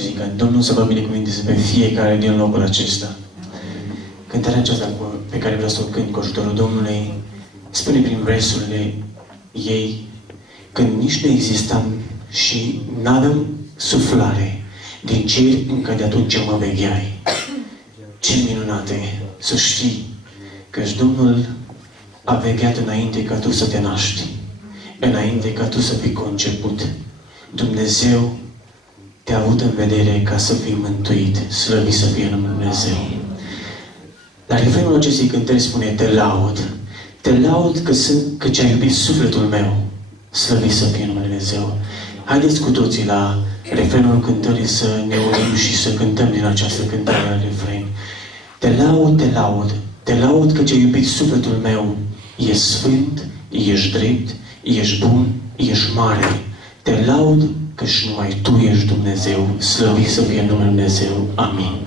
și zic că Domnul să vă binecuvânteze pe fiecare din locul acesta. Cântarea aceasta pe care vreau să o cânt cu ajutorul Domnului spune prin versurile ei: când nici nu existam și n-aveam suflare, din cer încă de atunci mă vegheai. Ce minunate să știi că Domnul a vegheat înainte ca tu să te naști, înainte ca tu să fii conceput. Dumnezeu te-a avut în vedere ca să fii mântuit, slăvit să fie numele Dumnezeu. Dar refrenul acestei cântări spune: te laud că ce-a iubit sufletul meu, slăvit să fie numele Dumnezeu. Haideți cu toții la refrenul cântării să ne unim și să cântăm din această cântare la refren. Te laud că ce-a iubit sufletul meu, e sfânt, ești drept, ești bun, ești mare. Te laud că și numai Tu ești Dumnezeu, slăvit să fie numele Dumnezeu. Amin.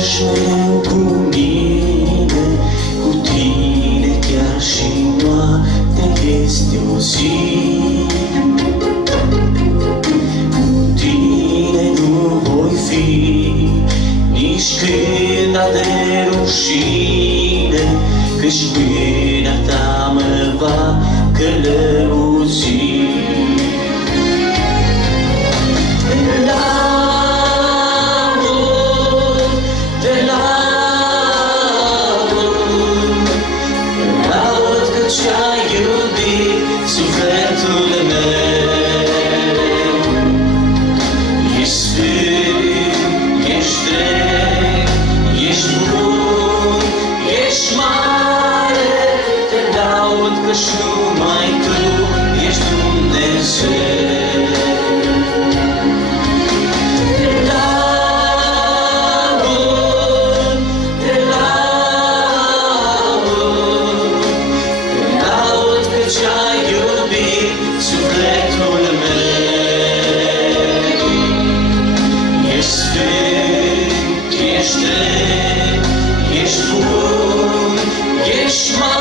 ești mereu cu mine, cu tine chiar și noaptea este o zi. Cu tine nu voi fi nici când de rușine, căci mâna ta mă va călăuzi. Sufletul meu, ești sfânt, ești drept, ești bun, ești mare, te laud căci numai tu ești Dumnezeu. Te laud, te laud, te laud căci ai sufletul meu. Ești sfânt, ești drept, ești bun, ești mare.